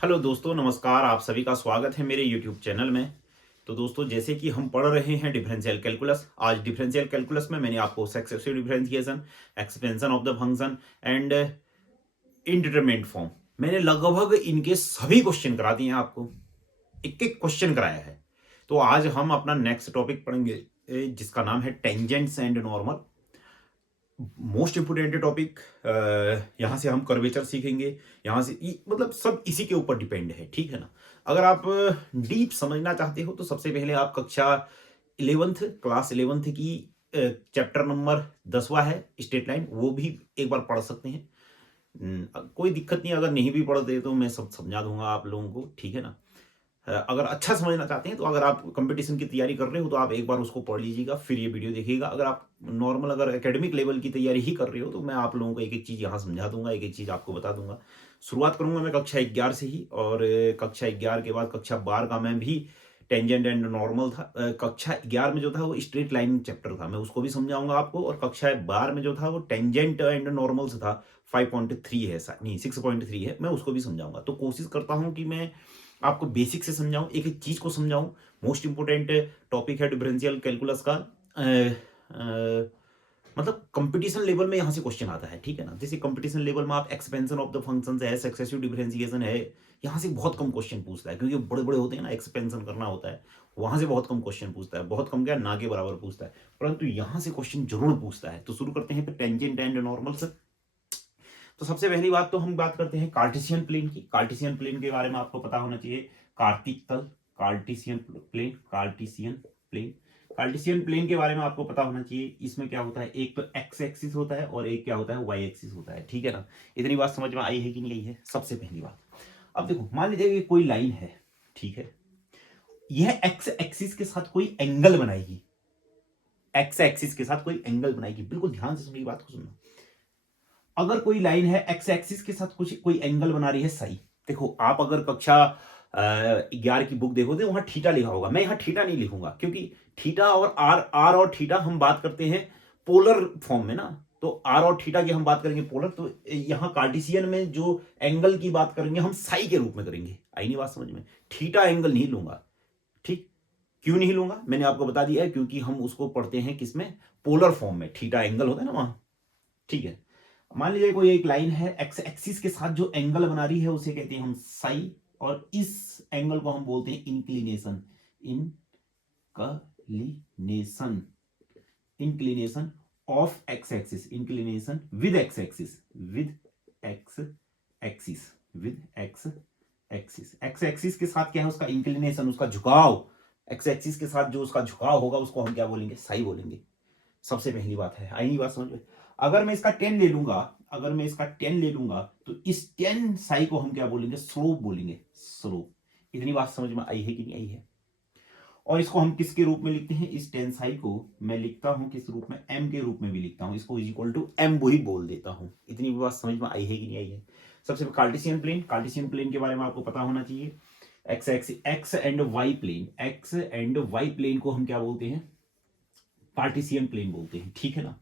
Hello दोस्तों, नमस्कार। आप सभी का स्वागत है मेरे यूट्यूब चैनल में। तो दोस्तों, जैसे कि हम पढ़ रहे हैं डिफरेंशियल कैलकुलस, आज डिफरेंशियल कैलकुलस में मैंने आपको successive differentiation, expansion of the function and indeterminate form, मैंने लगभग इनके सभी क्वेश्चन करा दिए हैं आपको। एक एक क्वेश्चन कराया है। तो आज हम अपना नेक्स्ट टॉपिक पढ़ेंगे, जिसका नाम है tangents and normal. Most important topic. यहाँ से हम कर्वेचर सीखेंगे। यहाँ से मतलब सब इसी के ऊपर डिपेंड है, ठीक है ना। अगर आप डीप समझना चाहते हो तो सबसे पहले आप कक्षा 11th क्लास 11th की चैप्टर नंबर 10वां है स्ट्रेट लाइन, वो भी एक बार पढ़ सकते हैं। कोई दिक्कत नहीं, अगर नहीं भी पढ़ते तो मैं सब समझा दूंगा आप लोगों को, ठीक है ना। अगर अच्छा समझना चाहते हैं तो अगर आप कंपटीशन की तैयारी कर रहे हो तो आप एक बार उसको पढ़ लीजिएगा, फिर ये वीडियो देखिएगा। अगर आप नॉर्मल अगर एकेडमिक लेवल की तैयारी ही कर रहे हो तो मैं आप लोगों को एक एक चीज़ यहाँ समझा दूंगा, एक एक चीज़ आपको बता दूंगा। शुरुआत करूंगा मैं कक्षा 11 से ही, और कक्षा 11 के बाद कक्षा 12 का मैं भी टेंजेंट एंड नॉर्मल था। कक्षा 11 में जो था वो स्ट्रेट लाइन चैप्टर था, मैं उसको भी समझाऊंगा आपको। और कक्षा 12 में जो था वो टेंजेंट एंड नॉर्मल से था, 5.3 है, नहीं 6.3 है, मैं उसको भी समझाऊंगा। तो कोशिश करता हूँ कि मैं आपको बेसिक से समझाऊं, एक एक चीज को समझाऊं। मोस्ट इंपोर्टेंट टॉपिक है डिफरेंशियल कैलकुलस का। मतलब कंपटीशन लेवल में यहाँ से क्वेश्चन आता है, ठीक है ना। जैसे कंपटीशन लेवल में आप एक्सपेंशन ऑफ द फंक्शंस है, सक्सेसिव डिफरेंशिएशन है, यहाँ से बहुत कम क्वेश्चन पूछता है, क्योंकि बड़े बड़े होते हैं ना, एक्सपेंशन करना होता है, वहां से बहुत कम क्वेश्चन पूछता है। बहुत कम क्या, ना के बराबर पूछता है, परंतु यहाँ से क्वेश्चन जरूर पूछता है। तो शुरू करते हैं फिर टेंजेंट एंड नॉर्मल से। तो सबसे पहली बात तो हम बात करते हैं कार्टेशियन प्लेन की। कार्टेशियन प्लेन के बारे में आपको पता होना चाहिए। कार्तिक तल, cartesian plane, cartesian plane. Cartesian plane के बारे में आपको पता होना चाहिए। इसमें क्या होता है, एक तो एक्स एक्सिस होता है और एक क्या होता है, वाई एक्सिस होता है, ठीक है ना। इतनी बात समझ में आई है कि नहीं आई है, सबसे पहली बात। अब देखो, मान लीजिए कि कोई लाइन है, ठीक है, यह एक्स एक्सिस के साथ कोई एंगल बनाएगी, एक्स एक्सिस के साथ कोई एंगल बनाएगी। बिल्कुल ध्यान से सुनिए, बात को सुनना। अगर कोई लाइन है एक्स एक्सिस के साथ कुछ कोई एंगल बना रही है, सही। देखो, आप अगर कक्षा 11 की बुक देखोगे वहां थीटा लिखा होगा, मैं यहां थीटा नहीं लिखूंगा, क्योंकि थीटा और आर, आर और थीटा हम बात करते हैं पोलर फॉर्म में ना। तो आर और थीटा की हम बात करेंगे पोलर, तो यहां कार्टेशियन में जो एंगल की बात करेंगे हम साई के रूप में करेंगे। आई नहीं बात समझ में। थीटा एंगल नहीं लूंगा, ठीक। क्यों नहीं लूंगा, मैंने आपको बता दिया है, क्योंकि हम उसको पढ़ते हैं किसमें, पोलर फॉर्म में। थीटा एंगल होता है ना वहां, ठीक है। मान लीजिए कोई एक लाइन है, एक्स एक्सिस के साथ जो एंगल बना रही है उसे कहते हैं हम साई, और इस एंगल को हम बोलते हैं inclination. Inclination, inclination of x axis, inclination with x axis, with x axis, with x axis. X axis के साथ क्या है, उसका इंक्लिनेशन, उसका झुकाव। एक्स एक्सिस के साथ जो उसका झुकाव होगा उसको हम क्या बोलेंगे, साई बोलेंगे। सबसे पहली बात है, आई नहीं बात समझ में। अगर मैं इसका 10 ले लूंगा, अगर मैं इसका 10 ले लूंगा तो इस 10 साई को हम क्या बोलेंगे, स्लोप बोलेंगे, स्लोप। इतनी बात समझ में आई है कि नहीं आई है। और इसको हम किसके रूप में लिखते हैं, इस 10 साई को मैं लिखता हूं किस रूप में, एम के रूप में भी लिखता हूं, इसको इज इक्वल टू एम वही बोल देता हूं। इतनी बात समझ में आई है कि नहीं आई है। सबसे कार्टेशियन प्लेन, कार्टेशियन प्लेन के बारे में आपको पता होना चाहिए। X X X and Y plane, X and Y plane को हम क्या बोलते हैं, कार्टेशियन प्लेन बोलते हैं, ठीक है ना।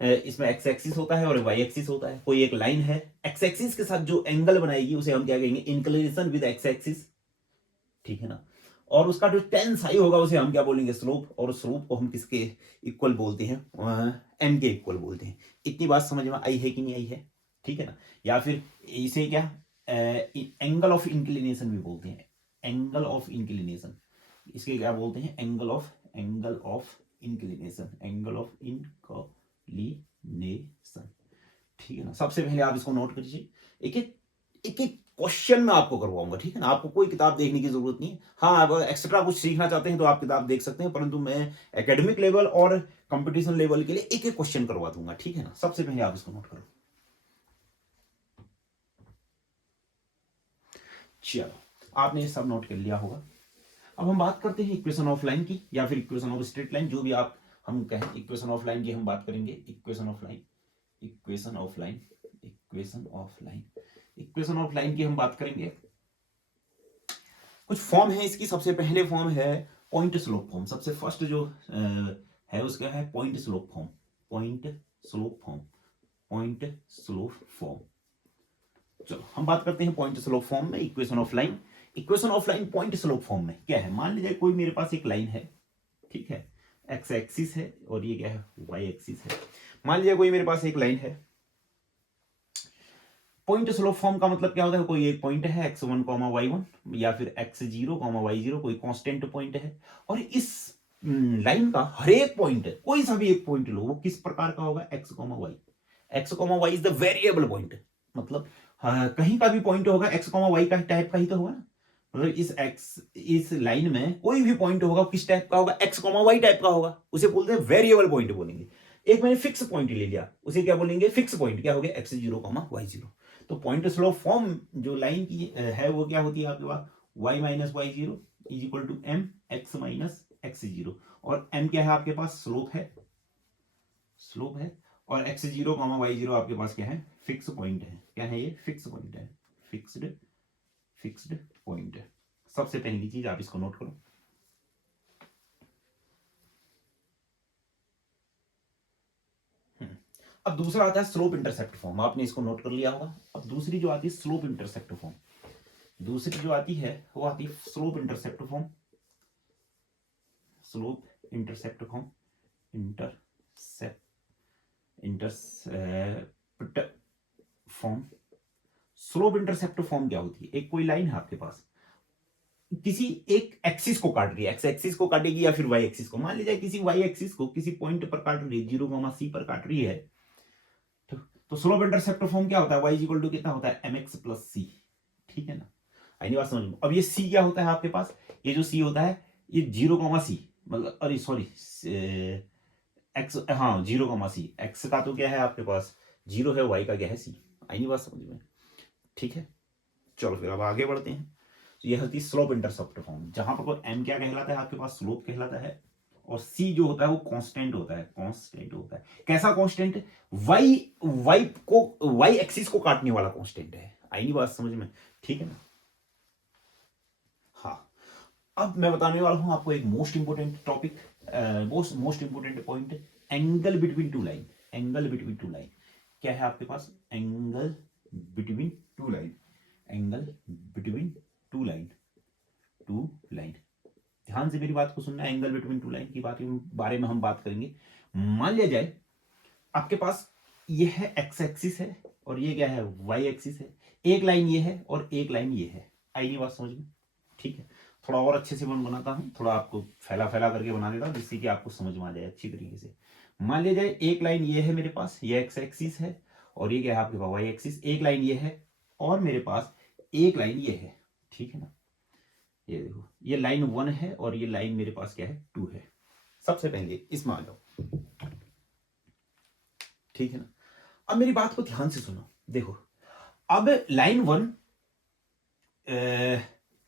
इसमें एक्स एक्सिस होता है और वाई एक्सिस होता है। कोई एक लाइन है, एक्स एक्सिस के साथ जो एंगल बनाएगी उसे हम क्या कहेंगे, इंक्लिनेशन विद एक्स एक्सिस, ठीक है ना। और उसका जो टेन साई होगा उसे हम क्या बोलेंगे, स्लोप। और स्लोप को हम किसके इक्वल बोलते हैं, एम के इक्वल बोलते हैं। इतनी बात समझ में आई है कि नहीं आई है, ठीक है ना। या फिर इसे क्या, एंगल ऑफ इंक्लिनेशन भी बोलते हैं, एंगल ऑफ इंक्लिनेशन। इसके क्या बोलते हैं, angle of inclination, angle of inclination, ठीक है ना। सबसे पहले आप इसको नोट करिए, एक एक एक एक क्वेश्चन में आपको करवाऊंगा, ठीक है ना। आपको कोई किताब देखने की जरूरत नहीं है। हाँ, आप एक्स्ट्रा कुछ सीखना चाहते हैं तो आप किताब देख सकते हैं, परंतु मैं एकेडमिक लेवल और कंपटीशन लेवल के लिए एक एक क्वेश्चन करवा दूंगा, ठीक है ना। सबसे पहले आप इसको नोट करो। चलो, आपने ये सब नोट कर लिया होगा। अब हम बात करते हैं इक्वेशन ऑफ लाइन की, या फिर इक्वेशन ऑफ स्ट्रेट लाइन, जो भी आप हम कहें। इक्वेशन ऑफ लाइन की हम बात करेंगे, equation of line, equation of line, equation of line, equation of line की हम बात करेंगे। कुछ फॉर्म है इसकी। सबसे पहले फॉर्म है पॉइंट स्लोप फॉर्म। सबसे फर्स्ट जो है उसका है point slope form, point slope form, point slope form. चलो हम बात करते हैं पॉइंट स्लोप फॉर्म में, equation of line. Equation of line point slope form में क्या है, मान लीजिए कोई मेरे पास एक लाइन है, ठीक है, एक्स एक्सिस है और ये क्या है, वाई एक्सिस है। मान लीजिए कोई मेरे पास एक लाइन है, पॉइंट स्लोप फॉर्म का मतलब क्या होता है, कोई एक पॉइंट है x1 y1 या फिर x0 y0, कोई कांस्टेंट पॉइंट है, और इस लाइन का हर एक पॉइंट है, कोई सा भी एक पॉइंट लो, वो किस प्रकार का होगा, x, y। x, y is the variable point, मतलब कहीं का भी पॉइंट होगा x, y का टाइप का ही तो होगा ना, मतलब इस लाइन में कोई भी पॉइंट होगा किस टाइप का होगा, x, y टाइप का होगा, उसे बोलते हैं वेरिएबल पॉइंट बोलेंगे। एक मैंने फिक्स पॉइंट ले लिया, उसे क्या बोलेंगे, फिक्स पॉइंट, क्या हो गया, x0, y0। तो पॉइंट स्लोप फॉर्म जो लाइन की है वो क्या होती है आपके पास, y minus Y zero is equal to m x minus x0, और m क्या है आपके पास, स्लोप है, स्लोप है, और x0 y0 आपके पास क्या है, फिक्स पॉइंट है, क्या है ये, फिक्स पॉइंट है, फिक्स्ड पॉइंट है। सबसे पहली चीज आप इसको नोट करो। अब दूसरा आता है स्लोप इंटरसेप्ट फॉर्म, आपने इसको नोट कर लिया होगा। अब दूसरी जो आती है स्लोप इंटरसेप्ट फॉर्म, दूसरी जो आती है वो आती है slope intercept form, slope intercept form, intercept form. Slope intercept form क्या होती है, एक कोई लाइन है आपके पास, किसी एक एक्सिस को काट रही है, एक्स एक्सिस को काटेगी या फिर वाई एक्सिस को, मान लीजिए किसी वाई एक्सिस को किसी पॉइंट पर काट रही है, 0, c पर काट रही है, तो स्लोप इंटरसेप्ट फॉर्म क्या होता है, y इक्वल टू कितना होता है, mx प्लस सी, ठीक है ना, आई नहीं बात समझ में। अब ये c क्या होता है आपके पास, ये जो c होता है ये 0, c, मतलब अरे सॉरी x, हाँ 0, c, x का तो क्या है आपके पास 0 है, y का क्या है c, आई नहीं बात समझ में, ठीक है। चलो फिर अब आगे बढ़ते हैं। तो यह होती है स्लोप इंटरसेप्ट फॉर्म, जहां पर कोई m क्या कहलाता है आपके पास, स्लोप कहलाता है, और c जो होता है वो कांस्टेंट होता है, कांस्टेंट होता है। कैसा कांस्टेंट, y एक्सिस को काटने वाला कांस्टेंट है, आई नहीं बात समझ में, ठीक है ना। हाँ, अब मैं बताने वाला हूं आपको एक most important topic, most important point, angle between two line. Angle between two line क्या है आपके पास, angle between two line, angle between two line, two line. ध्यान से मेरी बात को सुनना, एंगल बिटवीन टू लाइन की बात बारे में हम बात करेंगे। मान लिया जाए आपके पास ये है एक्स एक्सिस है और ये क्या है, वाई एक्सिस है, एक लाइन ये है और एक लाइन ये है, आई नहीं बात समझ में, ठीक है। थोड़ा और अच्छे से बनाता हूं, थोड़ा आपको फैला फैला करके बना देता हूं जिससे कि आपको समझ में आ जाए अच्छी तरीके से। मान लिया जाए एक लाइन ये है मेरे पास, ये एक्स एक्सिस है, और ये क्या है आपके पास वाई एक्सिस, एक लाइन ये है और मेरे पास एक लाइन ये है, ठीक है ना। ये देखो ये लाइन 1 है और ये लाइन मेरे पास क्या है, 2 है। सबसे पहले इसमें आ जाओ, ठीक है ना। अब मेरी बात को ध्यान से सुनो, देखो अब लाइन 1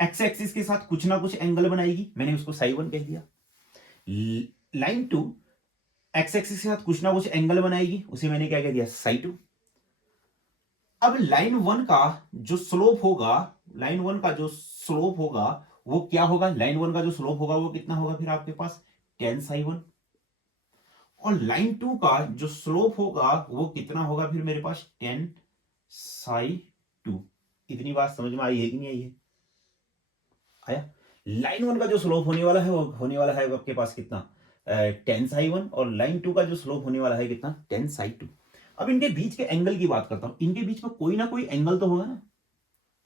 एक्स एक्सिस के साथ कुछ ना कुछ एंगल बनाएगी, मैंने उसको साई 1 कह दिया। लाइन 2 एक्स एक्सिस के साथ कुछ ना कुछ एंगल बनाएगी, उसे मैंने क्या कह दिया, साई 2। अब लाइन 1 का जो स्लोप होगा, लाइन 1 का जो स्लोप होगा वो क्या होगा, लाइन 1 का जो स्लोप होगा वो कितना होगा फिर आपके पास, टेन साई 1। और लाइन 2 का जो स्लोप होगा वो कितना होगा फिर मेरे पास, टेन साई 2। इतनी बात समझ में आई है कि नहीं आई है, आया। लाइन 1 का जो स्लोप होने वाला है वो होने वाला है आपके पास कितना, टेन साई 1, और लाइन 2 का जो स्लोप होने वाला है कितना, टेन साई 2। अब इनके बीच के एंगल की बात करता हूं, इनके बीच में कोई ना कोई एंगल तो होगा ना,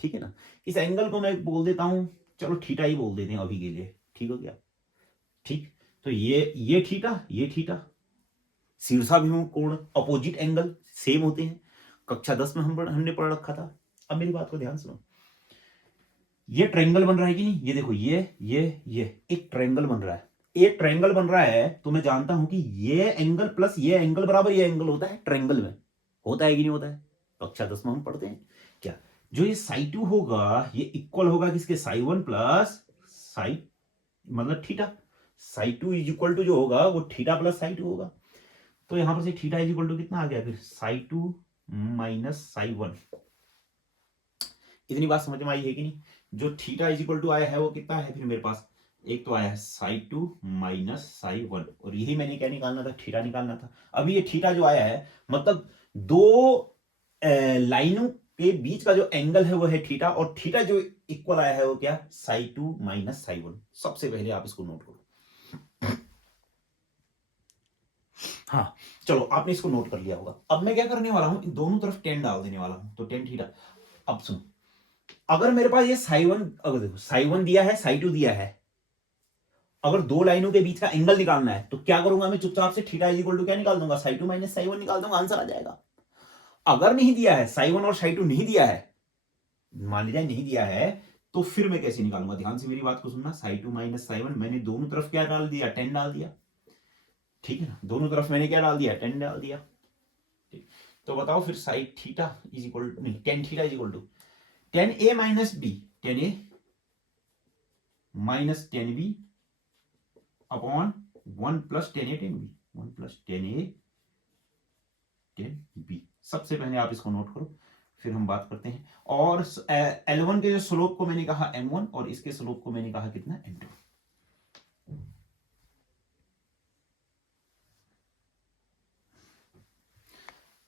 ठीक है ना। इस एंगल को मैं बोल देता हूं, चलो थीटा ही बोल देते हैं अभी के लिए, ठीक हो गया, ठीक। तो ये थीटा, ये थीटा, शीर्षाभिमुख कोण, अपोजिट एंगल सेम होते हैं, कक्षा 10 में हमने पढ़ रखा था। अब मेरी बात को ध्यान सुनो, ये ट्रायंगल बन रहा है कि नहीं, ये देखो ये एक ट्रायंगल बन रहा है, एक ट्रायंगल बन रहा है, तो मैं जानता हूं कि ये एंगल प्लस ये एंगल बराबर ये एंगल होता है ट्रायंगल में, होता है कि नहीं होता है, कक्षा 10 में हम पढ़ते हैं क्या। जो ये साई 2 होगा ये इक्वल होगा किसके, साई 1 प्लस साई, मतलब theta, psi 2 is equal to जो होगा वो थीटा प्लस साई 2 होगा। तो यहां पर से थीटा इज इक्वल टू कितना आ गया फिर, साई 2 माइनस साई 1। इतनी बात समझ में आई है कि नहीं। जो थीटा इज इक्वल टू आया है वो कितना है फिर मेरे पास, एक तो आया है साई 2 माइनस साई 1, और यही मैंने क्या निकालना था, थीटा निकालना था। अभी ये थीटा जो आया है मतलब दो लाइनों के बीच का जो एंगल है वो है थीटा, और थीटा जो इक्वल आया है वो क्या, साई 2 माइनस साई 1। सबसे पहले आप इसको नोट करो। हाँ, चलो आपने इसको नोट कर लिया होगा। अब मैं क्या करने वाला हूं, दोनों तरफ टेन डाल देने वाला हूं, तो टेन थीटा। अब सुनो, अगर मेरे पास ये साई 1, अगर देखो साई 1 दिया है, साई 2 दिया है, अगर दो लाइनों के बीच का एंगल निकालना है तो क्या करूंगा मैं, चुपचाप से थीटा इज इक्वल टू क्या निकाल दूंगा, साई 2 माइनस साई 1 निकाल दूंगा, आंसर आ जाएगा। अगर नहीं दिया है, साई 1 और साई 2 नहीं दिया है, मान लीजिए नहीं दिया है, तो फिर मैं कैसे निकालूंगा, ध्यान से मेरी बात को सुनना। साई 2 माइनस साई 1, मैंने दोनों तरफ क्या डाल दिया, 10 डाल दिया, ठीक है ना, दोनों तरफ मैंने क्या डाल दिया, 10 डाल दिया। ठीक, तो बताओ फिर sine theta is equal to, नहीं, tan theta is equal to 10a minus b, 10a minus 10b upon 1 plus 10a 10b, 1 plus 10a 10b। सबसे पहले आप इसको नोट करो, फिर हम बात करते हैं। और L1 के जो स्लोप को मैंने कहा m1, और इसके स्लोप को मैंने कहा कितना, m2।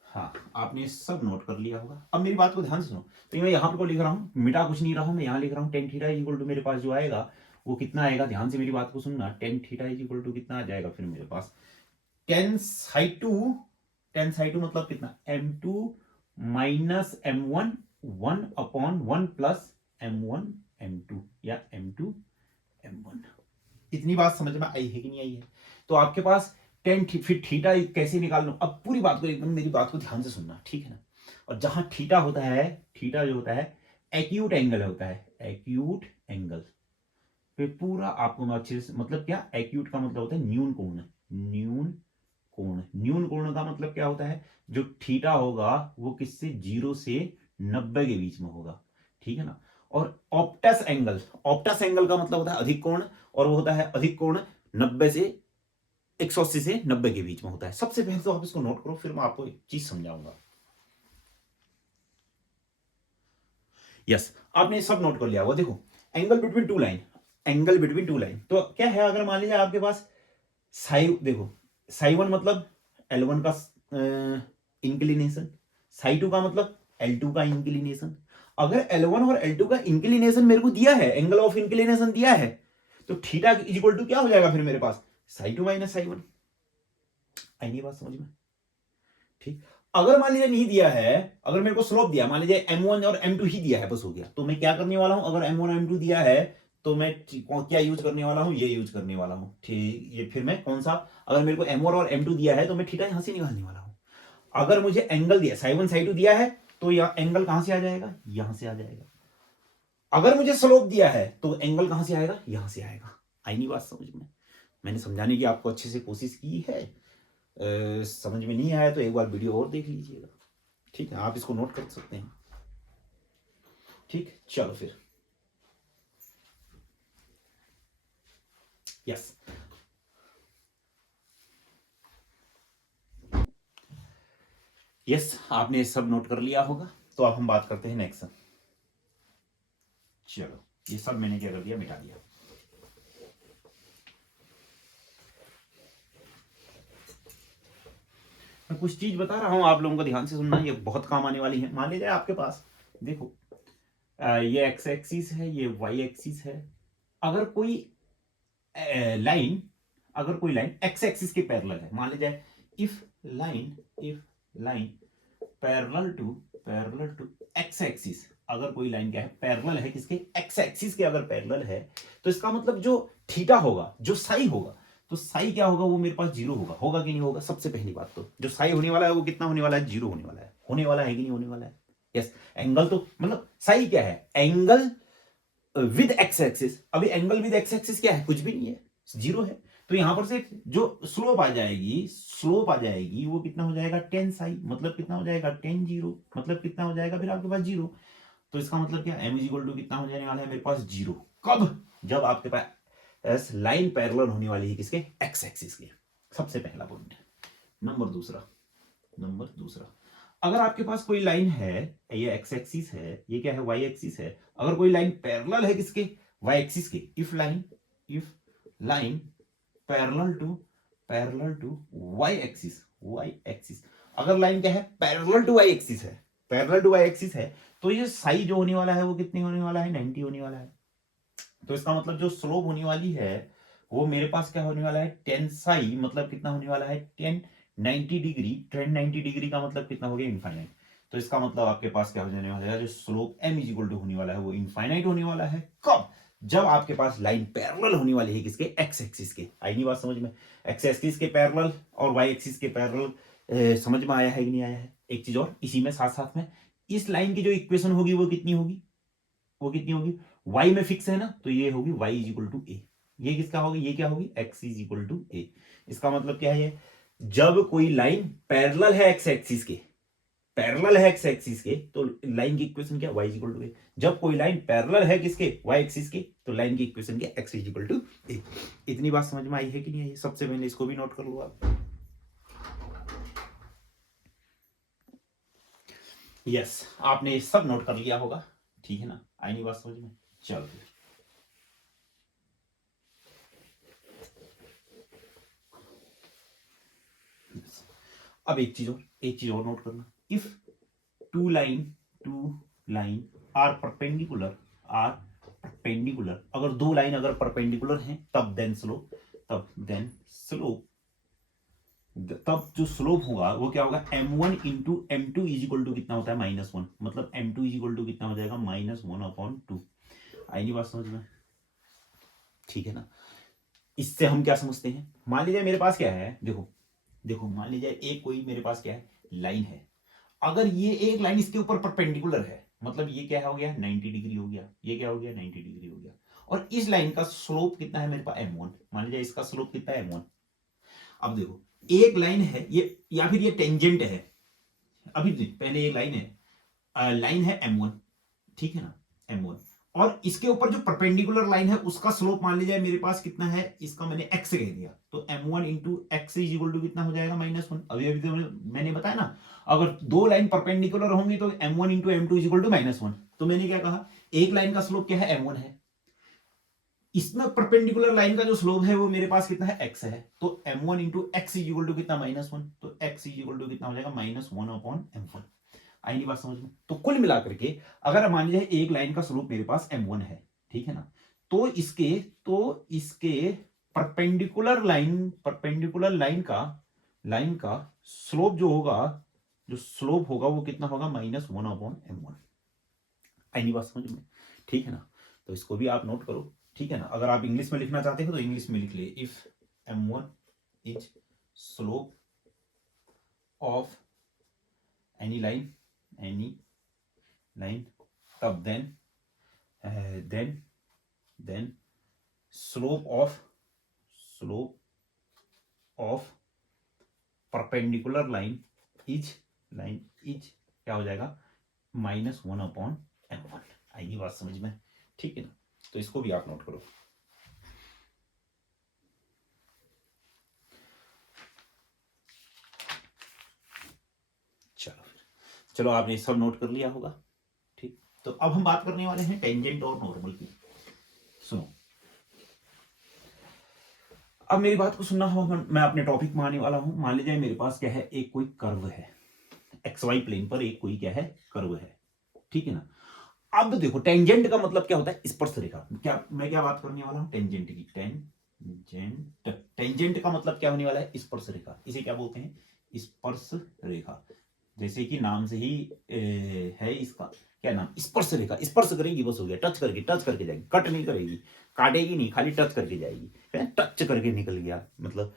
हाँ, आपने सब नोट कर लिया होगा। अब मेरी बात को ध्यान से सुनो, तो मैं यहाँ पर को लिख रहा हूँ, मिटा कुछ नहीं रहा हूँ, मैं यहाँ लिख रहा हूँ tan theta is equal to, मेरे पास जो आएगा वो कितना आएगा, ध्यान से मेरी बात को सुनना, tan theta is equal to कितना आ जाएगा फिर मेरे पास, टेन साई टू मतलब कितना, m2 minus m1, 1 upon 1 plus m1 m2 या m2 m1। इतनी बात समझ में आई है कि नहीं आई है? तो आपके पास फिर थीटा कैसे निकाल लो, अब पूरी बात को एकदम मेरी बात को ध्यान से सुनना, ठीक है ना। और जहां थीटा होता है, थीटा जो होता है एक्यूट एंगल होता है, एक्यूट एंगल पे पूरा आपको मैं अच्छे से, मतलब क्या, एक्यूट का मतलब होता है न्यून कोण, न्यून कोण, न्यून कोण का मतलब क्या होता है, जो थीटा होगा वो किससे, 0 से 90 के बीच में होगा, ठीक है ना। और ऑप्टस एंगल का मतलब होता है अधिक कोण, और वो होता है अधिक कोण 90 से 180 से 90 के बीच में होता है। सबसे पहले तो आप इसको नोट करो, फिर मैं आपको एक चीज समझाऊंगा। यस, आपने सब नोट कर लिया होगा। देखो, angle between two line, angle between two line तो क्या है, अगर मान लीजिए आपके पास साई, देखो साई 1 मतलब L1 का इंक्लिनेशन, साई 2 का मतलब L2 का इंक्लिनेशन। अगर L1 और L2 का इंक्लिनेशन मेरे को दिया है, एंगल ऑफ इंक्लिनेशन दिया है, तो थीटा इज इक्वल टू क्या हो जाएगा फिर मेरे पास, साई 2 माइनस साई 1। आई नहीं बात समझ में? ठीक, अगर मान लीजिए नहीं दिया है, अगर मेरे को स्लोप दिया, मान लीजिए m1 और m2 ही दिया है, बस हो गया, तो मैं क्या करने वाला हूं, अगर m1 m2 दिया है तो मैं क्या यूज करने वाला हूं, ये यूज करने वाला हूं, ठीक। ये फिर मैं कौन सा, अगर मेरे को m1 और m2 दिया है तो मैं थीटा यहां से निकालने वाला हूं। अगर मुझे एंगल दिया, साई 1 साई 2 दिया है, तो यह एंगल कहां से आ जाएगा, यहां से आ जाएगा। अगर मुझे स्लोप दिया है तो एंगल कहां से आएगा, यहां से आएगा। आई नहीं बात समझ में? मैंने समझाने की आपको अच्छे से कोशिश की है। समझ में नहीं आया तो एक बार वीडियो और देख लीजिएगा, ठीक है। आप इसको नोट कर सकते हैं, ठीक। चलो फिर, यस, यस, आपने सब नोट कर लिया होगा। तो अब हम बात करते हैं नेक्स्ट। चलो, ये सब मैंने क्या कर दिया, मिटा दिया। मैं कुछ चीज बता रहा हूं, आप लोगों को ध्यान से सुनना, ये बहुत काम आने वाली है। मान लीजिए आपके पास, देखो, ये एक्स एक्सिस है, ये वाई एक्सिस है। अगर कोई लाइन, अगर कोई लाइन एक्स एक्सिस के पैरेलल है, मान लीजिए if line parallel to X axis, अगर कोई लाइन क्या है, पैरेलल है किसके, एक्स एक्सिस के अगर पैरेलल है, तो इसका मतलब जो थीटा होगा, जो साई होगा, तो साई क्या होगा, वो मेरे पास जीरो होगा। होगा कि नहीं होगा? सबसे पहली बात तो जो साई होने वाला है वो कितना होने वाला है, जीरो होने वाला है। होने वाला है कि नहीं होने वाला है? यस। एंगल तो मतलब साई क्या है, एंगल विद एक्स एक्सिस। अभी एंगल विद एक्स एक्सिस क्या है, कुछ भी नहीं है, जीरो है। तो यहां पर से जो स्लोप आ जाएगी, वो कितना हो जाएगा, टेन साई, मतलब कितना हो जाएगा, टेन जीरो, मतलब कितना हो जाएगा फिर आपके पास, जीरो। तो इसका मतलब क्या, m इक्वल टू कितना हो जाने वाला है मेरे पास, जीरो। कब? जब आपके पास लाइन पैरेलल होने वाली है किसके, एक्स एक्सिस के। सबसे पहला पॉइंट। नंबर दूसरा, अगर आपके पास कोई लाइन है, ये एक्स एक्सिस है, ये क्या है, वाई एक्सिस है। अगर कोई लाइन पैरेलल है किसके, वाई एक्सिस के, if line parallel to Y axis, अगर लाइन क्या है, पैरेलल टू वाई एक्सिस है, पैरेलल टू वाई एक्सिस है, तो ये साई जो होने वाला है वो कितनी होने वाला है, 90 होने वाला है। तो इसका मतलब जो स्लोप होने वाली है वो मेरे पास क्या होने वाला है, 10 साई, मतलब कितना होने वाला है, 10 90 डिग्री। 10 90 डिग्री का मतलब कितना हो गया, इनफाइनाइट। तो इसका मतलब आपके पास क्या हो जाने वाला है, जो slope m is equal to होने वाला है वो इनफाइनाइट होने वाला है। कब, जब आपके पास लाइन पैरेलल होने वाली है किसके, एक्स एक्सिस के। आई नहीं बात समझ में, एक्स एक्सिस के पैरेलल और वाई एक्सिस के पैरेलल, समझ में आया है कि नहीं आया है। एक चीज और इसी में साथ साथ में, इस लाइन की जो इक्वेशन होगी वो कितनी होगी, वो कितनी होगी, y में फिक्स है ना, तो ये होगी y इज इक्वल टू ए। ये किसका होगी, ये क्या होगी, x इज इक्वल टू ए। इसका मतलब क्या है, ये जब कोई लाइन पैरेलल है एक्स एक्सिस के, पैरेलल है एक्स एक्सिस के, तो लाइन की इक्वेशन क्या, y इज इक्वल टू ए। जब कोई लाइन पैरेलल है किसके, y एक्सिस के, तो लाइन की इक्वेशन क्या, x इज इक्वल टू ए। इतनी बात समझ में आई है कि नहीं आई, सबसे पहले इसको भी नोट कर लो आप। यस, आपने ये सब नोट कर लिया होगा, ठीक है ना, आई नहीं बात समझ में। चलो फिर अब एक चीज और नोट करना। If two line are perpendicular, अगर दो लाइन अगर परपेंडिकुलर हैं तब देन स्लोप, तब जो स्लोप होगा वो क्या होगा, m1 into m2 is equal to कितना होता है, -1, मतलब m2 इज इक्वल टू कितना हो जाएगा, -1/2। आई नहीं बात समझ में, ठीक है ना। इससे हम क्या समझते हैं, मान लीजिए मेरे पास क्या है, देखो देखो, मान लीजिए एक कोई मेरे पास क्या है, लाइन है। अगर ये एक लाइन इसके ऊपर परपेंडिकुलर है, मतलब ये क्या हो गया, 90 डिग्री हो गया, ये क्या हो गया, 90 डिग्री हो गया। और इस लाइन का स्लोप कितना है मेरे पास, m1, मान लीजिए इसका स्लोप कितना है, m1। अब देखो, एक लाइन है ये, या फिर ये टेंजेंट है, अभी पहले ये लाइन है m1, ठीक है ना, m1। और इसके ऊपर जो परपेंडिकुलर लाइन है उसका स्लोप मान लीजिए मेरे पास कितना है, इसका मैंने x कह दिया, तो m1 into X is equal to कितना हो जाएगा, -1। अभी अभी तो मैंने बताया ना, अगर दो लाइन परपेंडिकुलर होंगी तो m1 into m2 is equal to -1। तो मैंने क्या कहा, एक लाइन का स्लोप क्या है, m1 है, इसमें परपेंडिकुलर लाइन का जो स्लोप है वो मेरे पास कितना है, x है। तो m1 into X is equal to कितना, -1। तो x इज इक्वल टू कितना हो जाएगा, -1/m1। आई नहीं बात समझ में। तो कुल मिलाकर के अगर मान लीजिए एक लाइन का स्लोप मेरे पास m1 है, ठीक है ना, तो इसके परपेंडिकुलर लाइन का स्लोप जो होगा, वो कितना होगा, -1/m1। आई नहीं बात समझ में, ठीक है ना। तो इसको भी आप नोट करो, ठीक है ना। अगर आप इंग्लिश में लिखना चाहते हो तो इंग्लिश में लिख ले, if m1 is slope of any line, तब then slope of perpendicular line is क्या हो जाएगा, -1/m1। आएगी बात समझ में, ठीक है ना। तो इसको भी आप नोट करो। चलो आपने सब नोट कर लिया होगा, ठीक। तो अब हम बात करने वाले हैं टेंजेंट और नॉर्मल की। सुनो, अब मेरी बात को सुनना हो, मैं अपने टॉपिक में आने वाला हूं। मान लीजिए मेरे पास क्या है, एक कोई कर्व है, XY प्लेन पर एक कोई क्या है, कर्व है, ठीक है ना। अब देखो, टेंजेंट का मतलब क्या होता है, स्पर्श रेखा। मैं क्या बात करने वाला हूं, टेंजेंट की। टेंजेंट का मतलब क्या होने वाला है, स्पर्श रेखा। इसे क्या बोलते हैं, स्पर्श रेखा। जैसे कि नाम से ही है इसका क्या नाम, स्पर्श रेखा। स्पर्श करेगी बस हो गया, टच करके जाएगी, कट नहीं करेगी, काटेगी नहीं, खाली टच करके जाएगी, टच करके निकल गया। मतलब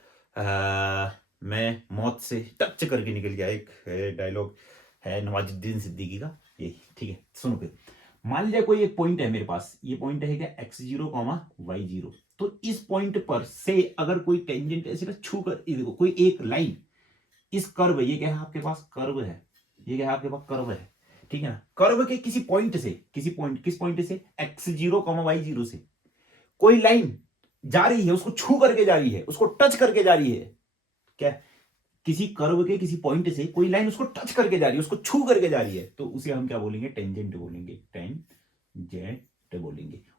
मैं मौत से टच करके निकल गया, एक डायलॉग है नवाजुद्दीन सिद्दीकी का, ये ठीक है। सुनो फिर, मान लीजिए कोई एक पॉइंट है मेरे पास, ये पॉइंट है क्या, x0, y0। तो इस पॉइंट पर से अगर कोई टेंजेंट ऐसे छू कर, देखो कोई एक लाइन, इस कर्व, ये क्या है आपके पास, कर्व है, ये क्या है आपके पास, कर्व है, ठीक है ना। कर्व के किस पॉइंट से x0, y0 से कोई लाइन जा रही है, उसको छू करके जा रही है, उसको टच करके जा रही है। क्या, किसी कर्व के किसी पॉइंट से कोई लाइन उसको टच करके जा रही है, उसको छू करके जा रही है, तो उसे हम क्या बोलेंगे, टेंजेंट बोलेंगे।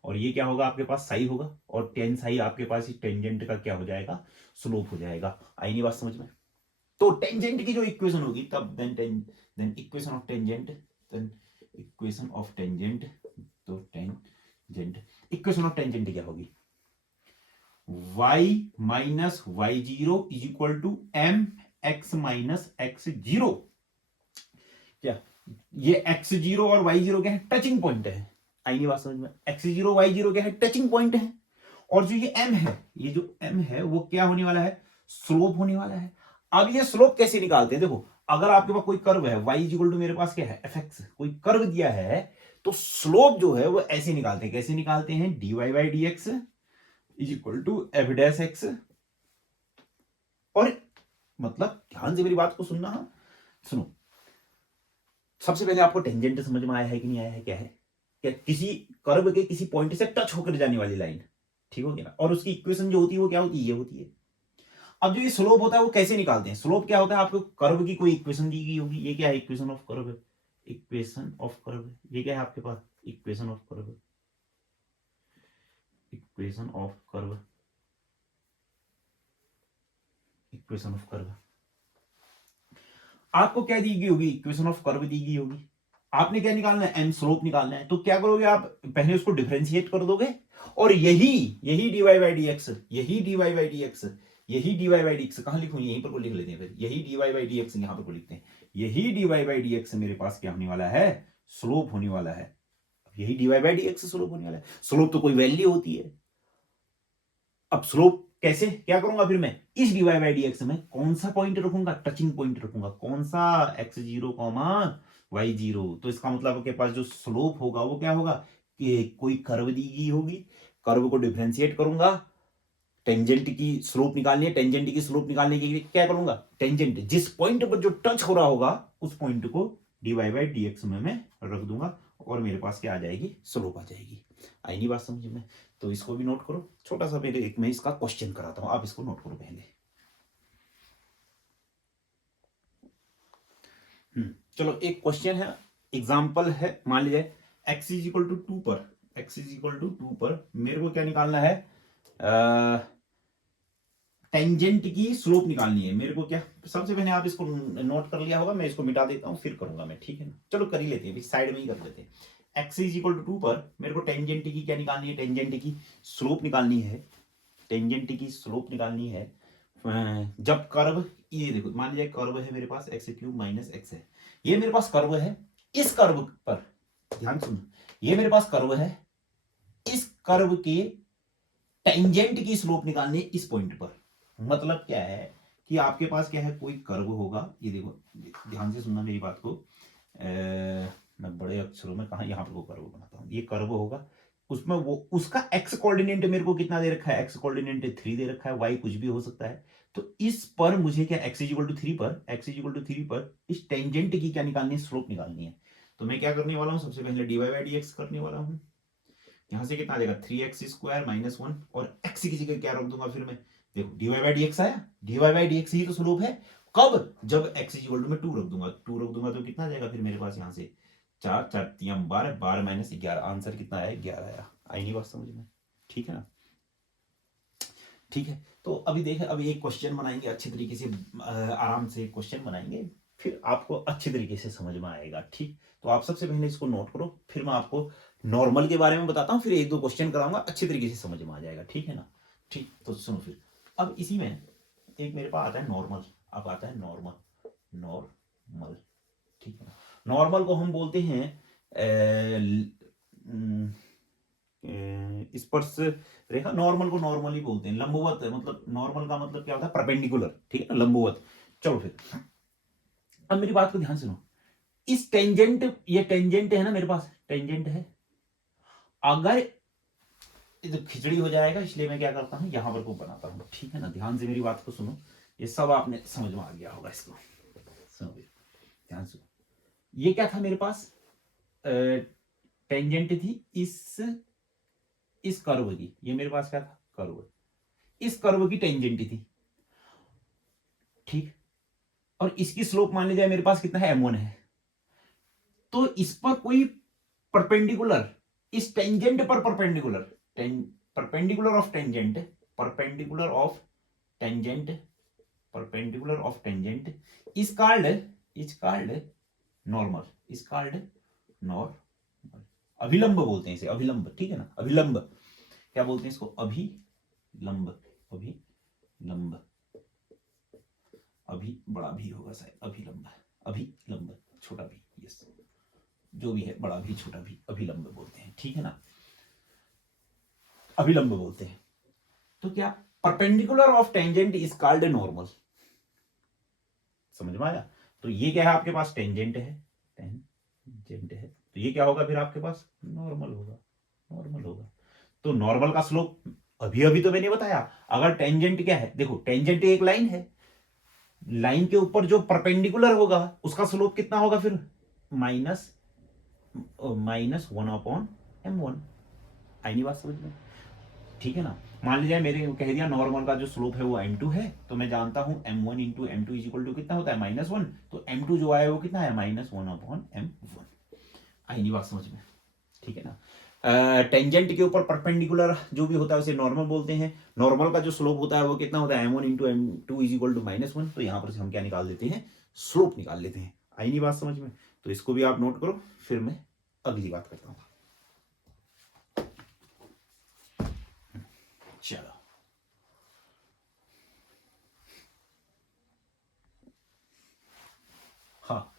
और ये क्या होगा आपके पास, साई होगा, और टेन साई आपके पास इस टेंजेंट का क्या हो जाएगा, स्लोप हो जाएगा। आई नहीं बात समझ में। तो टेंजेंट की जो इक्वेशन होगी, तब then equation of tangent then equation of tangent, तो टेंजेंट, इक्वेशन ऑफ टेंजेंट क्या होगी, y minus Y zero is equal to M X minus X zero. क्या ये एक्स जीरो और वाई जीरो क्या है, टचिंग पॉइंट है, आएंगे बात समझ में, एक्स जीरो वाई जीरो क्या है, टचिंग पॉइंट है, और जो ये m है, ये जो m है वो क्या होने वाला है, स्लोप होने वाला है। अब ये स्लोप कैसे निकालते हैं, देखो अगर आपके पास कोई कर्व है y इक्वल टू मेरे पास क्या है fx, कोई कर्व दिया है तो स्लोप जो है वो ऐसे निकालते हैं, कैसे निकालते हैं, dy by D X is equal to F dash X. और मतलब ध्यान से मेरी बात को सुनना, सुनो, सबसे पहले आपको टेंजेंट समझ में आया है कि नहीं आया है, क्या है, क्या किसी कर्व के किसी पॉइंट से टच होकर जाने वाली लाइन, ठीक हो गया ना, और उसकी इक्वेशन जो होती है वो क्या होती है, ये होती है। अब जो ये स्लोप होता है वो कैसे निकालते हैं, स्लोप क्या होता है, आपको कर्व की कोई इक्वेशन दी गई होगी, ये क्या है, equation of curve, equation of curve, ये क्या है आपके पास, equation of curve, equation of curve, equation of curve, आपको क्या दी गई होगी, इक्वेशन ऑफ कर्व दी गई होगी, आपने क्या निकालना है, एम स्लोप निकालना है, तो क्या करोगे आप, पहले उसको डिफरेंशिएट कर दोगे, और यही यही D Y by D x, यही D Y by D x, यही D Y by D x कहां लिखूं, यहीं पर को लिख लेते हैं, फिर यही D Y by D X यहां पर को लिखते हैं, यही D Y by D X मेरे पास क्या होने वाला है, स्लोप होने वाला है, यही D Y by D X slope होने वाला है। स्लोप तो कोई वैल्यू होती है, अब स्लोप कैसे, क्या करूंगा फिर मैं, इस D Y by D X में कौन सा पॉइंट रखूंगा, टचिंग पॉइंट रखूंगा, कौन सा, X zero comma Y zero, तो इसका मतलब आपके पास जो स्लोप होगा वो क्या होगा, कि कोई कर्व दी गई होगी, कर्व को डिफरेंशिएट करूंगा, टेंजेंट की स्लोप निकालनी है, टेंजेंट की स्लोप निकालने के लिए क्या करूंगा, टेंजेंट जिस पॉइंट पर जो टच हो रहा होगा उस पॉइंट को D Y by D X में मैं रख दूंगा, और मेरे पास क्या आ जाएगी, स्लोप आ जाएगी। आई नहीं बात समझ में, तो इसको भी नोट करो, छोटा सा पहले एक मैं इसका क्वेश्चन कराता हूं, आप इसको नोट करो पहले। चलो एक क्वेश्चन है, एग्जाम्पल है, मान लीजिए x is equal to two पर, x is equal to two पर मेरे को क्या निकालना है, टेंजेंट की स्लोप निकालनी है मेरे को, क्या सबसे पहले आप इसको नोट कर लिया होगा, मैं इसको मिटा देता हूं फिर करूंगा मैं, ठीक है ना, चलो कर ही लेते हैं, साइड में ही कर लेते हैं। x is equal to two पर मेरे को टेंजेंट की क्या निकालनी है, टेंजेंट की स्लोप निकालनी है, टेंजेंट की स्लोप निकालनी है, जब कर्व, ये देखो मान लीजिए कर्व है मेरे पास एक्स क्यूब माइनस एक्स है, ये मेरे पास कर्व है, इस कर्व पर ध्यान सुनो, ये मेरे पास कर्व है, इस कर्व के टेंजेंट की स्लोप निकालनी है इस पॉइंट पर, मतलब क्या है कि आपके पास क्या है, कोई कर्व होगा, ये देखो ध्यान से सुनना मेरी बात को, मैं बड़े अक्षरों में कहा यहां पर वो कर्व बनाता हूं, ये कर्व होगा, उसमें वो उसका एक्स कोऑर्डिनेट मेरे को कितना दे रखा है, एक्स कोऑर्डिनेट 3 दे रखा है, वाई कुछ भी हो सकता है, तो इस पर मुझे क्या, एक्स इज इक्वल टू 3 पर, एक्स इज इक्वल टू 3 पर इस टेंजेंट की क्या निकालनी है, स्लोप निकालनी है, तो मैं क्या करने वाला हूं, सबसे पहले D Y by D X करने वाला हूं, यहां से कितना आ जाएगा, 3x स्क्वायर माइनस 1, और x की जगह क्या रख दूंगा फिर मैं, देखो d Y by D x आया, d Y by D x ही तो स्लोप है, कब, जब x इक्वल टू में 2 रख दूंगा, 2 रख दूंगा तो कितना आ जाएगा फिर मेरे पास, यहां से 4 4 3 12, 12 माइनस 11, आंसर कितना आया, 11 आया, आई नहीं बात समझ में, ठीक है ना, ठीक है। तो अभी देखें, अभी एक क्वेश्चन बनाएंगे अच्छे तरीके से, आराम से क्वेश्चन बनाएंगे, फिर आपको अच्छे तरीके से समझ में आएगा, ठीक। तो आप सबसे पहले इसको नोट करो, फिर मैं आपको नॉर्मल के बारे में बताता हूँ, फिर एक दो क्वेश्चन कराऊंगा, अच्छे तरीके से समझ में आ जाएगा, ठीक है ना, ठीक। तो सुनो फिर, अब इसी में एक मेरे पास आता है नॉर्मल, अब आता है नॉर्मल, नॉर्मल, ठीक है ना, नॉर्मल को हम बोलते हैं स्पर्श रेखा, नॉर्मल को नॉर्मल ही बोलते हैं, लंबवत मतलब नॉर्मल का मतलब क्या होता है, परपेंडिकुलर, ठीक है ना, लंबवत। चलो फिर अब मेरी बात को ध्यान सुनो, इस टेंजेंट, ये टेंजेंट है ना मेरे पास, टेंजेंट है, अगर तो खिचड़ी हो जाएगा, इसलिए मैं क्या करता हूं, यहां पर को बनाता हूं, ठीक है ना, ध्यान से मेरी बात को सुनो, ये सब आपने समझ में आ गया होगा, इसको सुनो ध्यान सुनो, ये क्या था मेरे पास, टेंजेंट थी इस कर्व की, ये मेरे पास क्या था, कर्व, इस कर्व की टेंजेंट थी, ठीक, और इसकी स्लोप मान लीजिए मेरे पास कितना है, m1 है, तो इस पर कोई परपेंडिकुलर, इस टेंजेंट पर perpendicular, perpendicular of tangent, perpendicular of tangent, perpendicular of tangent is called normal, is called normal, अभिलंब बोलते हैं इसे, अभिलंब, ठीक है ना, अभिलंब क्या बोलते हैं इसको, अभिलंब, अभिलंब, अभी बड़ा भी होगा शायद, अभिलंब, अभिलंब, छोटा भी, यस, जो भी है, बड़ा भी छोटा भी, अभिलंब बोलते हैं, ठीक है ना, अभिलंब बोलते हैं। तो क्या perpendicular of tangent is called normal, समझ में आया। तो ये क्या है आपके पास, टेंजेंट है, टेंजेंट है, तो ये क्या होगा फिर आपके पास, नॉर्मल होगा, नॉर्मल होगा। तो नॉर्मल का स्लोप अभी अभी तो मैंने बताया, अगर टेंजेंट क्या है, देखो टेंजेंट एक लाइन है, लाइन के ऊपर जो परपेंडिकुलर होगा उसका स्लोप कितना होगा फिर, माइनस -1/m1, आई नहीं बात समझ में, ठीक है ना। मान लीजिए मेरे कह दिया नॉर्मल का जो स्लोप है वो m2 है, तो मैं जानता हूं m1 into m2 is equal to कितना होता है, -1, तो m2 जो आया वो कितना है, -1/m1, आई नहीं बात समझ में, ठीक है ना। टेंजेंट के ऊपर परपेंडिकुलर जो भी होता है उसे नॉर्मल बोलते हैं, नॉर्मल का जो स्लोप होता है वो कितना होता है, m1 into m2 is equal to -1, तो यहां पर से हम क्या निकाल देते हैं, स्लोप निकाल लेते हैं, आई नहीं बात समझ में। तो इसको भी आप नोट करो, फिर मैं अगली बात करता हूं। चलो, हाँ,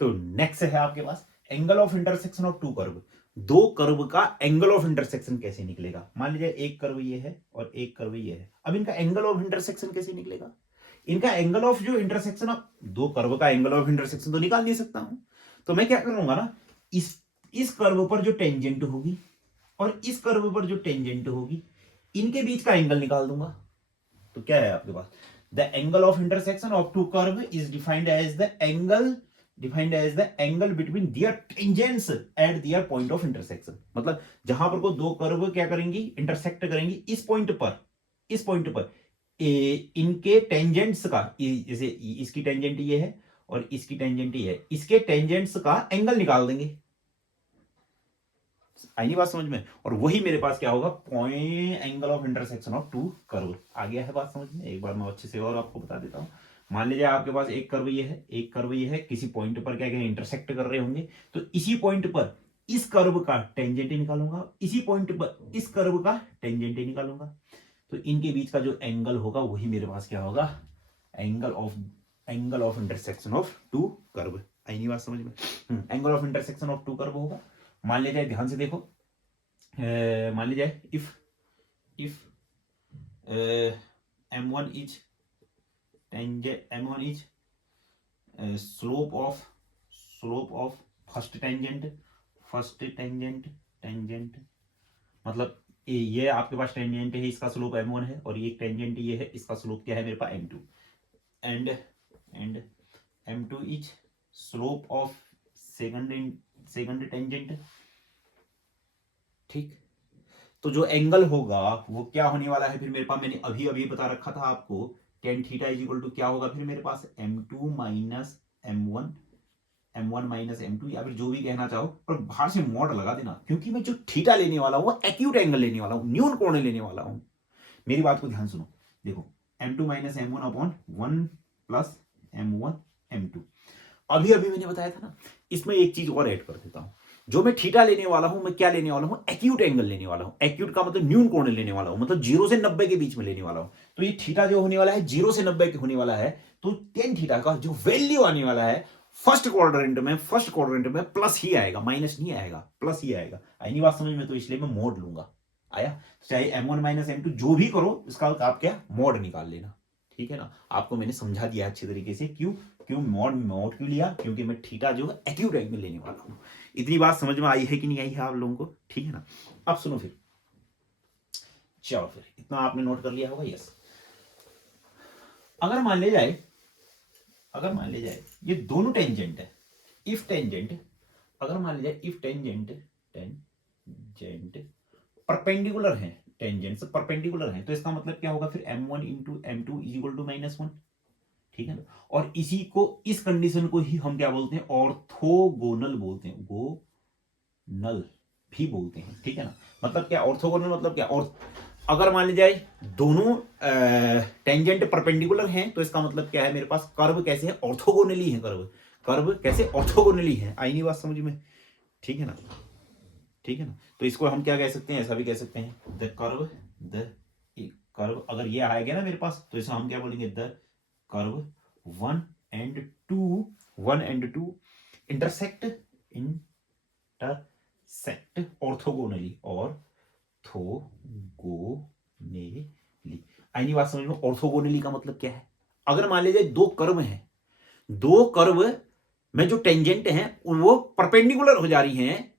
तो नेक्स्ट है आपके पास angle of intersection of two curve, दो कर्व का एंगल ऑफ इंटरसेक्शन कैसे निकलेगा। मान लीजिए एक कर्व ये है और एक कर्व ये है, अब इनका एंगल ऑफ इंटरसेक्शन कैसे निकलेगा, इनका एंगल ऑफ जो इंटरसेक्शन, ऑफ दो कर्व का एंगल ऑफ इंटरसेक्शन तो निकाल नहीं सकता हूं, तो मैं क्या करूंगा ना, इस कर्व पर जो टेंजेंट होगी और इस कर्व पर जो टेंजेंट होगी, इनके बीच का एंगल निकाल दूंगा। तो क्या है आपके पास, the angle of intersection of two curve is defined as the angle between their tangents at their point of intersection, मतलब जहां पर को दो कर्व क्या करेंगी, इंटरसेक्ट करेंगी इस पॉइंट पर इनके टेंजेंट्स का, जैसे इसकी टेंजेंट ये है और इसकी टेंजेंट ये है, इसके टेंजेंट्स का एंगल निकाल देंगे, आई नहीं बात समझ में। और वही मेरे पास क्या होगा, point angle of intersection of two curve, आ गया है बात समझ में। एक बार मैं अच्छे से और आपको बता देता हूं, मान लीजिए आपके पास एक कर्व ये है, एक कर्व ये है, किसी पॉइंट पर क्या क्या इंटरसेक्ट कर रहे होंगे, तो इसी पॉइंट पर इस कर्व का टेंजेंट निकालूंगा, इसी पॉइंट पर इस कर्व का टेंजेंट निकालूंगा, तो इनके बीच का जो एंगल होगा वही मेरे पास क्या होगा, angle of intersection of two curve, आई नहीं बात समझ में। Angle of intersection of two curve होगा, मान लीजिए ध्यान से देखो, मान लीजिए if m1 is slope of first tangent, मतलब ये आपके पास टेंजेंट है, इसका स्लोप m1 है, और ये टेंजेंट ये है, इसका स्लोप क्या है मेरे पास m2, and m2 is slope of second tangent, ठीक। तो जो एंगल होगा वो क्या होने वाला है फिर मेरे पास, मैंने अभी अभी बता रखा था आपको, tan theta is equal to क्या होगा फिर मेरे पास, m2 minus m1 minus m2, या फिर जो भी कहना चाहो, पर बाहर से मॉड लगा देना, क्योंकि मैं जो थीटा लेने वाला हूं वो एक्यूट एंगल लेने वाला हूं, न्यून कोण लेने वाला हूं। मेरी बात को ध्यान सुनो, देखो m2 minus m1 upon 1 plus m1 m2, अभी अभी मैंने बताया था ना, इसमें एक चीज और ऐड कर देता हूं, जो मैं थीटा लेने वाला हूं, मैं क्या लेने वाला हूं, एक्यूट एंगल लेने वाला हूं, एक्यूट का मतलब न्यून कोण लेने वाला हूं, मतलब 0 से 90 के बीच में लेने वाला हूं। तो ये थीटा जो होने वाला है 0 से 90 के होने वाला है, तो टेन थीटा का जो वैल्यू आने वाला है फर्स्ट क्वाड्रेंट में प्लस ही आएगा, माइनस नहीं आएगा, प्लस ही आएगा, आई नहीं बात समझ में। तो इसलिए मैं मोड लूंगा, आया, चाहे m1 माइनस m2 जो भी करो, इसका आप क्या मोड निकाल लेना, ठीक है ना। आपको मैंने समझा दिया अच्छे तरीके से, क्यों मोड क्यों लिया, क्योंकि मैं थीटा जो है एक्यूट एंगल लेने वाला हूं। इतनी बात समझ में आई है कि नहीं आई है आप लोगों को, ठीक है ना। अब सुनो फिर, चलो फिर इतना आपने नोट कर लिया होगा, यस। अगर मान ले जाए ये दोनों टेंजेंट है, इफ टेंजेंट परपेंडिकुलर है, टेंजेंट्स परपेंडिकुलर है, तो इसका मतलब क्या होगा फिर m1 into m2 is equal to -1, ठीक है ना। और इसी को, इस कंडीशन को ही हम क्या बोलते हैं, ऑर्थोगोनल बोलते हैं, गोनल भी बोलते हैं, ठीक है ना। मतलब क्या ऑर्थोगोनल, मतलब क्या, और अगर मान ली जाए दोनों टेंजेंट परपेंडिकुलर हैं, तो इसका मतलब क्या है, मेरे पास कर्व कैसे है, ऑर्थोगोनली है, कर्व कैसे ऑर्थोगोनली है, आई नहीं बात समझ में, ठीक है ना, ठीक है ना। तो इसको हम क्या कह सकते हैं, ऐसा भी कह सकते हैं द कर्व अगर ये आएगा ना मेरे पास, तो इसे हम क्या बोलेंगे, the curve 1 and 2 intersect orthogonally आईनी बात समझ में। ऑर्थोगोनली का मतलब क्या है, अगर मान लीजिए दो कर्व हैं, दो कर्व में जो टेंजेंट हैं वो परपेंडिकुलर हो जा रही हैं,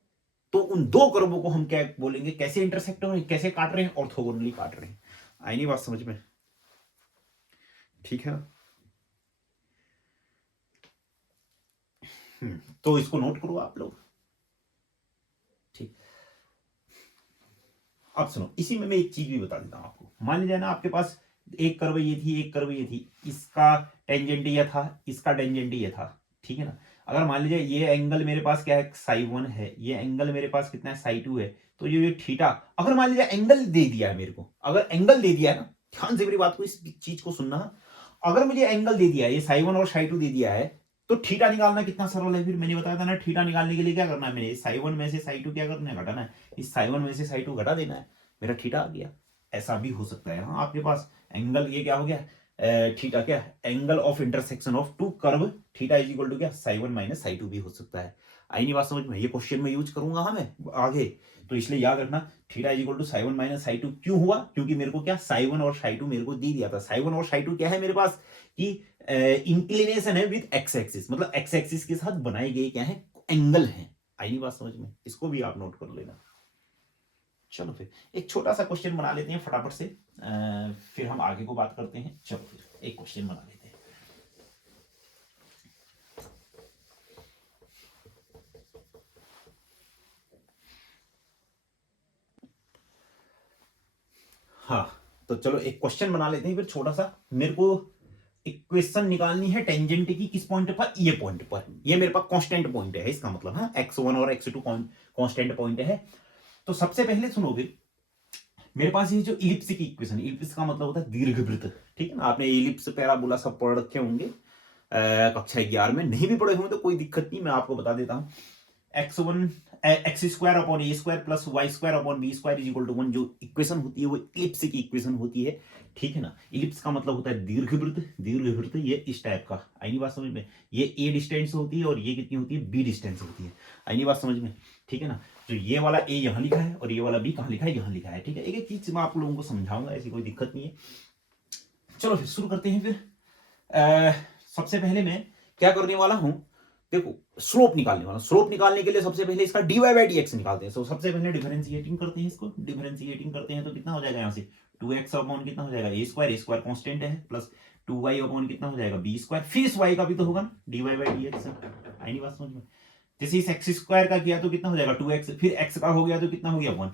तो उन दो कर्वों को हम क्या बोलेंगे, कैसे इंटरसेक्ट हो रहे हैं, कैसे काट रहे हैं, ऑर्थोगोनली काट रहे हैं। आई नहीं बात समझ में, ठीक है ना। तो इसको नोट करो आप लोग, ठीक। अब सुनो, इसी में मैं एक चीज भी बता देता हूं आपको। मान लीजिए ना आपके पास एक कर्व ये थी, एक कर्व ये थी, इसका टेंजेंट ये था, इसका टेंजेंट ये था, ठीक है ना। अगर मान लीजिए ये एंगल मेरे पास क्या है, साई 1 है, ये एंगल मेरे पास कितना है, साई 2 है, तो ये थीटा, अगर मान लीजिए एंगल दे दिया है मेरे को, अगर एंगल दे दिया है ना, ध्यान से मेरी बात को, इस चीज को सुनना, अगर मुझे एंगल दे दिया है, ये साई 1 और साई 2 दे दिया है, तो थीटा निकालना कितना सरल है। फिर मैंने बताया था ना, थीटा निकालने के लिए क्या करना है, मैंने साई 1 में से साई 2 क्या करना है, घटाना है, इस साई 1 में से साई 2 घटा देना है, मेरा थीटा आ गया। ऐसा भी हो सकता है, हाँ आपके पास एंगल ये क्या हो गया, थीटा क्या, angle of intersection of two curve, theta is equal to क्या, साई 1 माइनस साई 2 भी हो सकता है। आई नहीं बात समझ में, ये क्वेश्चन में यूज करूंगा हाँ मैं आगे, तो इसलिए याद रखना theta is equal to psi 1 minus psi 2 क्यों हुआ, क्योंकि मेरे को क्या साई 1 और साई 2 मेरे को दे दिया था। साई 1 और साई 2 क्या है मेरे पास कि इंक्लिनेशन है विद एक्स एक्सिस, मतलब एक्स एक्सिस के साथ बनाए गए क्या है, एंगल है। आई नहीं बात समझ में, इसको भी आप नोट कर लेना। चलो फिर एक छोटा सा क्वेश्चन बना लेते हैं फटाफट से, फिर हम आगे को बात करते हैं। चलो फिर एक क्वेश्चन बना लेते हैं। हाँ, तो चलो एक क्वेश्चन बना लेते हैं फिर छोटा सा। मेरे को इक्वेशन निकालनी है टेंजेंट की, किस पॉइंट पर, ये पॉइंट पर, ये मेरे पास कांस्टेंट पॉइंट है, इसका मतलब है x1 और x2 कांस्टेंट पॉइंट है। तो सबसे पहले सुनो फिर, मेरे पास ये जो इलिप्स की इक्वेशन, इलिप्स का मतलब होता है दीर्घवृत्त, ठीक है ना। आपने इलिप्स पैराबोला सब पढ़ रखे होंगे कक्षा 11 में, नहीं भी पढ़े होंगे तो कोई दिक्कत नहीं, मैं आपको बता देता हूं। x1 X square upon A square plus Y square upon B square is equal to 1 जो इक्वेशन होती है वो इलिप्स की इक्वेशन होती है, ठीक है ना। इलिप्स का मतलब होता है दीर्घवृत्त, दीर्घवृत्त ये इस टाइप का, आई नहीं बात समझ में, ये ए डिस्टेंस होती है और ये कितनी होती है, बी डिस्टेंस होती है, आई नहीं बात समझ में, ठीक है ना। तो ये वाला ए यहां लिखा है और ये वाला बी कहां लिखा है, यहां लिखा है, ठीक है। एक एक चीज मैं आप लोगों को समझाऊंगा, ऐसी कोई दिक्कत नहीं है। चलो फिर शुरू करते हैं फिर। सबसे पहले मैं क्या करने वाला हूं, देखो स्लोप निकालने वाला, स्लोप निकालने के लिए सबसे पहले इसका dy बाई डी एक्स निकालते हैं। तो सबसे पहले डिफरेंशिएटिंग करते हैं, इसको डिफरेंशिएटिंग करते हैं तो कितना हो जाएगा, यहाँ से 2x अपॉन कितना हो जाएगा, ए स्क्वायर कांस्टेंट है, प्लस 2y अपॉन कितना हो जाएगा, बी स्क्वायर, फिर इस y का भी तो होगा ना, dy बाई डी एक्स। आई नहीं बात समझ में, जैसे इस एक्स स्क्वायर का किया तो कितना हो जाएगा 2x, फिर x का हो गया तो कितना हो गया 1,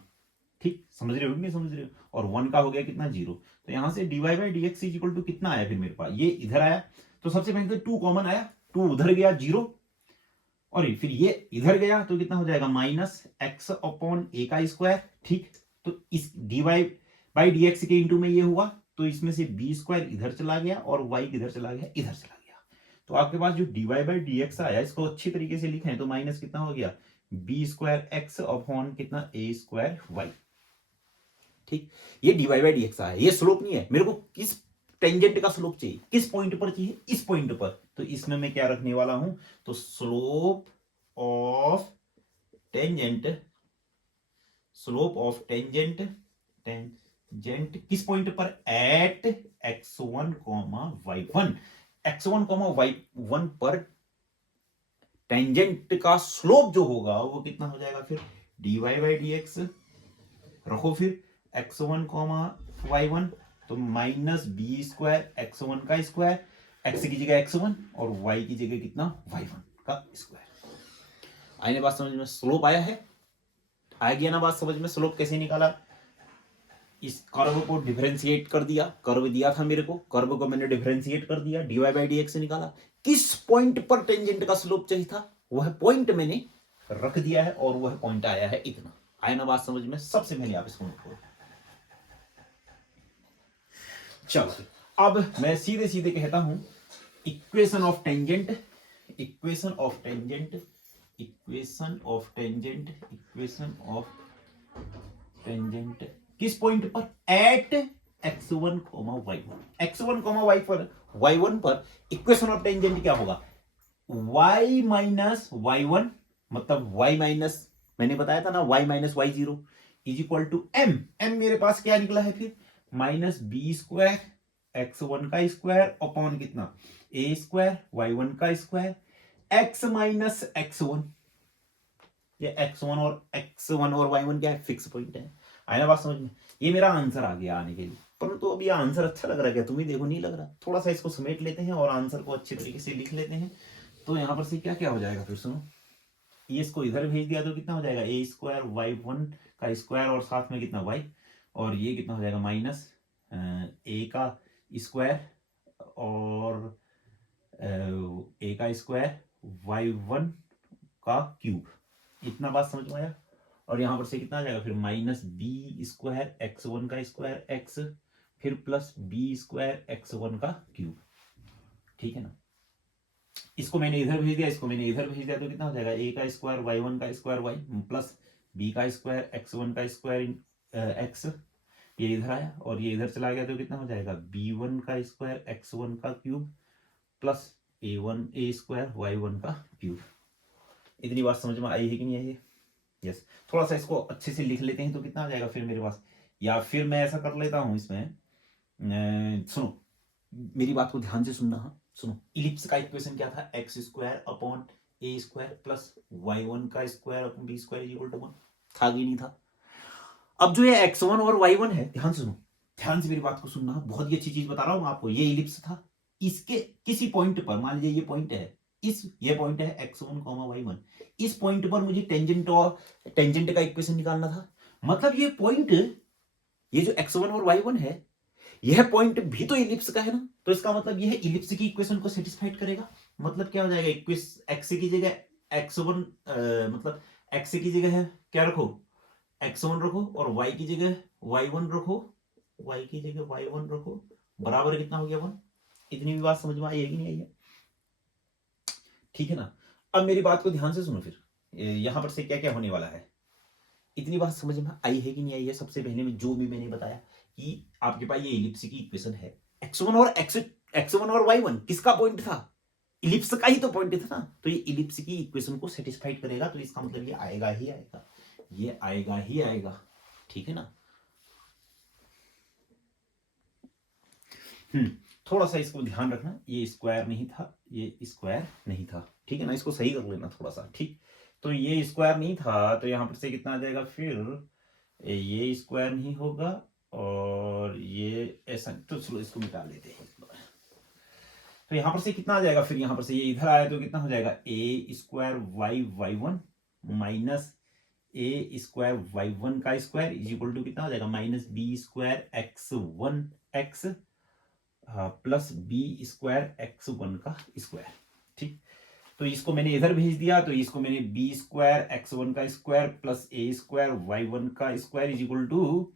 ठीक समझ रहे हो कि नहीं समझ रहे हो, और 1 का हो गया कितना 0। तो यहां से dy by D X is equal to कितना आया, फिर मेरे पास ये इधर आया, तो सबसे पहले तो 2 कॉमन आया, 2 उधर गया 0, और फिर ये इधर गया तो कितना हो जाएगा माइनस एक्स अपॉन ए का स्क्वायर, ठीक। तो इस dy बाई डी एक्स के इंटू में ये हुआ, तो इसमें से बी स्क्वायर इधर चला गया और y किधर चला गया, इधर चला गया। तो आपके पास जो dy बाई डी एक्स आया, इसको अच्छी तरीके से लिखें तो माइनस कितना हो गया, बी स्क्वायर एक्स अपॉन कितना ए स्क्वायर वाई, ठीक। ये dy बाई डी एक्स आया, ये स्लोप नहीं है, मेरे को किस टेंजेंट का स्लोप चाहिए, किस पॉइंट पर चाहिए, इस पॉइंट पर। तो इसमें मैं क्या रखने वाला हूं, तो slope of tangent, slope of tangent, tangent किस पॉइंट पर, at x1 y1, x1 y1 पर टेंजेंट का स्लोप जो होगा वो कितना हो जाएगा, फिर dy बाई डी एक्स रखो, फिर x1 y1 तो माइनस बी स्क्वायर x1 का स्क्वायर, x की जगह x1 और y की जगह कितना y1 का स्क्वायर। आने बात समझ में, स्लोप आया है, आ गया ना बात समझ में, स्लोप कैसे निकाला, इस कर्व को डिफरेंशिएट कर दिया, कर्व दिया था मेरे को, कर्व को मैंने डिफरेंशिएट कर दिया, dy बाई डी एक्स निकाला, किस पॉइंट पर टेंजेंट का स्लोप चाहिए था वह पॉइंट मैंने रख दिया है और वह पॉइंट आया है इतना। आया ना बात समझ में, सबसे पहले आप इसको नोट करो। चलो अब मैं सीधे सीधे कहता हूं, equation of tangent, equation of tangent equation of tangent किस पॉइंट पर? At x1, y1। x1, y1 पर इक्वेशन ऑफ टेंजेंट क्या होगा? y माइनस y1, मतलब y माइनस, मैंने बताया था ना, y minus y0 is equal to m। मेरे पास क्या निकला है फिर? माइनस बी स्क्वायर x1 का स्क्वायर अपॉन कितना? a स्क्वायर y1 का स्क्वायर x माइनस x1। ये x1 और y1 क्या है? फिक्स पॉइंट है। आया ना बात समझ में? ये मेरा आंसर आ गया आने के लिए। परंतु अब ये आंसर अच्छा लग रहा है क्या? तुम्हें देखो नहीं लग रहा? थोड़ा सा इसको समेट लेते हैं और आंसर को अच्छे तरीके से लिख लेते हैं। तो यहां पर से क्या क्या हो जाएगा फिर सुनो। ये इसको इधर भेज दिया तो कितना हो जाएगा? a स्क्वायर y1 का स्क्वायर और साथ में कितना y, और ये कितना हो जाएगा? माइनस a का स्क्वायर और a का स्क्वायर y1 का क्यूब। इतना बात समझ में आया? और यहां पर से कितना आ जाएगा फिर? माइनस बी स्क्वायर x1 का स्क्वायर x, फिर प्लस बी स्क्वायर x1 का क्यूब। ठीक है ना? इसको मैंने इधर भेज दिया, इसको मैंने इधर भेज दिया, तो कितना हो जाएगा? a का स्क्वायर y1 का स्क्वायर y प्लस b का स्क्वायर x1 का स्क्वायर x। ये इधर आया और ये इधर चला गया तो कितना हो जाएगा? b1 का स्क्वायर x1 का cube plus a square y1 का क्यूब। इतनी बात समझ में आई है कि नहीं आई है? यस। थोड़ा सा इसको अच्छे से लिख लेते हैं तो कितना आ जाएगा फिर मेरे पास? या फिर मैं ऐसा कर लेता हूं इसमें, सुनो मेरी बात को ध्यान से सुनना। हाँ सुनो, इलिप्स का इक्वेशन क्या था? एक्स स्क्वायर अपॉन ए स्क्वायर प्लस y1 का square upon B square is equal to 1 था कि नहीं था? अब जो ये x1 और y1 है, ध्यान से सुनो, ध्यान से मेरी बात को सुनना, बहुत ही अच्छी चीज बता रहा हूं आपको। ये इलिप्स था, इसके किसी पॉइंट पर, मान लीजिए ये पॉइंट है, ये पॉइंट है x1, y1, इस पॉइंट पर मुझे टेंजेंट का इक्वेशन निकालना था। मतलब ये पॉइंट, ये जो x1 और y1 है, यह पॉइंट भी तो इलिप्स का है ना, तो इसका मतलब यह इलिप्स की इक्वेशन को सेटिस्फाइड करेगा। मतलब क्या हो जाएगा? एक्स की जगह x1, मतलब x की जगह है क्या रखो? x1 रखो, और y की जगह y1 रखो, y की जगह y1 रखो, बराबर कितना हो गया? 1। इतनी भी बात समझ में आई है कि नहीं आई है? ठीक है ना? अब मेरी बात को ध्यान से सुनो फिर, यहां पर से क्या क्या होने वाला है। इतनी बात समझ में आई है कि नहीं आई है? सबसे पहले में जो भी मैंने बताया कि आपके पास ये इलिप्स की इक्वेशन है, x1 और y1 किसका पॉइंट था? इलिप्स का ही तो पॉइंट था ना, तो ये इलिप्स की इक्वेशन को सेटिस्फाइड करेगा, तो इसका मतलब ये आएगा ही आएगा, ये आएगा ही आएगा। ठीक है ना? थोड़ा सा इसको ध्यान रखना, ये स्क्वायर नहीं था, ये स्क्वायर नहीं था। ठीक है ना? इसको सही कर लेना थोड़ा सा। ठीक, तो ये स्क्वायर नहीं था, तो यहां पर से कितना आ जाएगा फिर? ये स्क्वायर नहीं होगा, और ये ऐसा, तो चलो इसको मिटा लेते हैं इस बार। तो यहां पर से कितना आ जाएगा फिर? यहां पर से ये इधर आया तो कितना हो जाएगा? a square y1 minus a square y1 का स्क्वायर इज इक्वल टू कितना हो जाएगा? Minus B square x1 x plus B square x1 का स्क्वायर। ठीक, तो इसको मैंने इधर भेज दिया, तो इसको मैंने बी स्क्वायर x1 का स्क्वायर प्लस ए स्क्वायर y1 का स्क्वायर इज इक्वल टू,